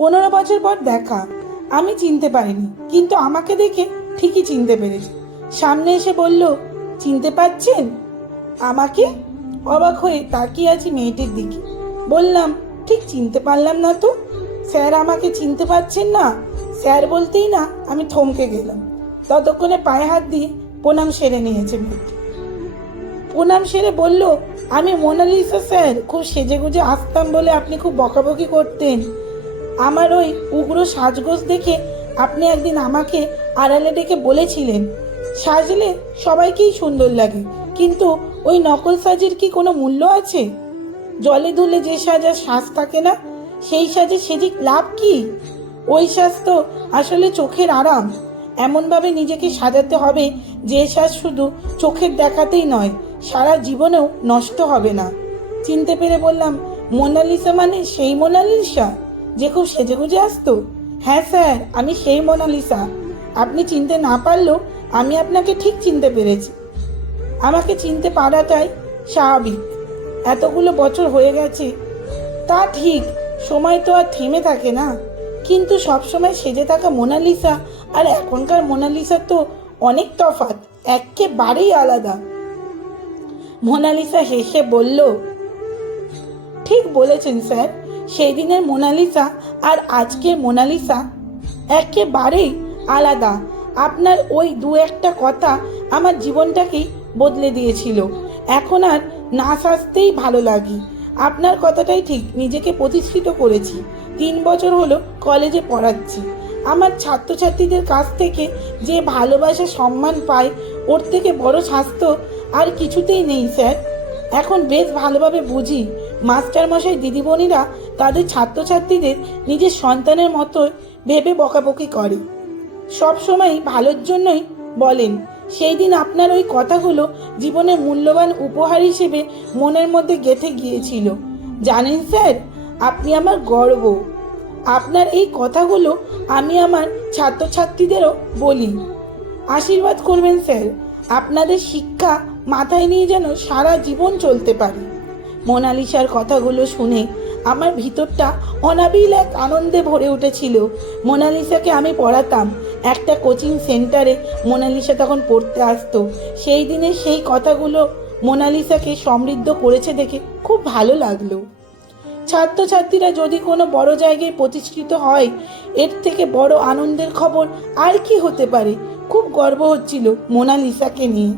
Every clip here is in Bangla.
15 বছর পর দেখা। আমি চিনতে পারিনি, কিন্তু আমাকে দেখে ঠিকই চিনতে পেরেছে। সামনে এসে বলল, চিনতে পারছেন আমাকে? অবাক হয়ে তাকিয়ে আছি মেয়েটির দিকে। বললাম, ঠিক চিনতে পারলাম না তো। স্যার আমাকে চিনতে পারছেন না? স্যার বলতেই না আমি থমকে গেলাম। ততক্ষণে পায়ে হাত দিয়ে প্রণাম সেরে নিয়েছে মেয়েটি। প্রণাম সেরে বলল, আমি মোনালিসা স্যার। খুব সেজেগুজে আসতাম বলে আপনি খুব বকাবকি করতেন। আমার ওই উগ্র সাজগোজ দেখে আপনি একদিন আমাকে আড়ালে ডেকে বলেছিলেন, সাজলে সবাইকেই সুন্দর লাগে, কিন্তু ওই নকল সাজের কি কোনো মূল্য আছে? জলে ধুলে যে সাজার সাজ থাকে না, সেই সাজে সেজে লাভ কি? ওই সাজ তো আসলে চোখের আরাম। এমনভাবে নিজেকে সাজাতে হবে যে সাজ শুধু চোখের দেখাতেই নয়, সারা জীবনেও নষ্ট হবে না। চিনতে পেরে বললাম, মোনালিসা মানে সেই মোনালিসা যে খুব সেজেগুজে আসতো? হ্যাঁ স্যার, আমি সেই মোনালিসা। আপনি চিনতে না পারলেও আমি আপনাকে ঠিক চিনতে পেরেছি। আমাকে চিনতে পারাটাই স্বাভাবিক। এতগুলো বছর হয়ে গেছে, তা ঠিক, সময় তো আর থেমে থাকে না। কিন্তু সবসময় সেজে থাকা মোনালিসা আর এখনকার মোনালিসা তো অনেক তফাৎ, একেবারেই আলাদা। মোনালিসা হেসে বলল, ঠিক বলেছেন স্যার। সেই দিনের মোনালিসা আর আজকের মোনালিসা একেবারেই আলাদা। আপনার ওই দু একটা কথা আমার জীবনটাকেই বদলে দিয়েছিল। এখন আর না সাজতেই ভালো লাগে। আপনার কথাটাই ঠিক, নিজেকে প্রতিষ্ঠিত করেছি। 3 বছর হলো কলেজে পড়াচ্ছি। আমার ছাত্রছাত্রীদের কাছ থেকে যে ভালোবাসা সম্মান পাই, ওর থেকে বড় স্বাস্থ্য আর কিছুতেই নেই স্যার। এখন বেশ ভালোভাবে বুঝি, মাস্টারমশাই দিদিমণিরা তাদের ছাত্রছাত্রীদের নিজের সন্তানের মতো ভেবে বকাবকি করে, সব সময় ভালোর জন্যই বলেন। সেই দিন আপনার ওই কথাগুলো জীবনের মূল্যবান উপহার হিসেবে মনের মধ্যে গেঁথে গিয়েছিল। জানেন স্যার, আপনি আমার গর্ব। আপনার এই কথাগুলো আমি আমার ছাত্রছাত্রীদেরও বলি। আশীর্বাদ করবেন স্যার, আপনাদের শিক্ষা মাথায় নিয়ে যেন সারা জীবন চলতে পারে। মোনালিসার কথাগুলো শুনে আমার ভিতরটা অনাবিল এক আনন্দে ভরে উঠেছিল। মোনালিসাকে আমি পড়াতাম একটা কোচিং সেন্টারে। মোনালিসা তখন পড়তে আসতো। সেই দিনে সেই কথাগুলো মোনালিসাকে সমৃদ্ধ করেছে দেখে খুব ভালো লাগলো। ছাত্রছাত্রীরা যদি কোনো বড় জায়গায় প্রতিষ্ঠিত হয়, এর থেকে বড় আনন্দের খবর আর কি হতে পারে। খুব গর্ব হচ্ছিল মোনালিসাকে নিয়ে।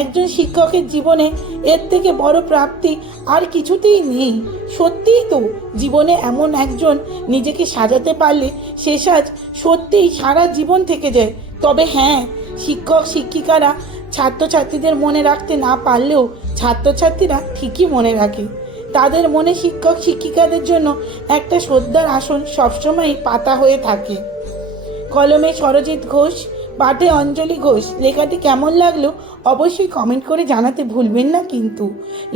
একজন শিক্ষকের জীবনে এর থেকে বড় প্রাপ্তি আর কিছুতেই নেই। সত্যিই তো, জীবনে এমন একজন নিজেকে সাজাতে পারলে সে সাজ সত্যিই সারা জীবন থেকে যায়। তবে হ্যাঁ, শিক্ষক শিক্ষিকারা ছাত্রছাত্রীদের মনে রাখতে না পারলেও ছাত্রছাত্রীরা ঠিকই মনে রাখে। তাদের মনে শিক্ষক শিক্ষিকাদের জন্য একটা শ্রদ্ধার আসন সবসময় পাতা হয়ে থাকে। কলমে সরজিৎ ঘোষ, পাঠে অঞ্জলি ঘোষ। লেখাটি কেমন লাগলো অবশ্যই কমেন্ট করে জানাতে ভুলবেন না। কিন্তু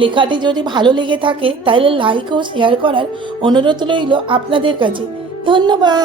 লেখাটি যদি ভালো লেগে থাকে তাহলে লাইক ও শেয়ার করার অনুরোধ রইল আপনাদের কাছে। ধন্যবাদ।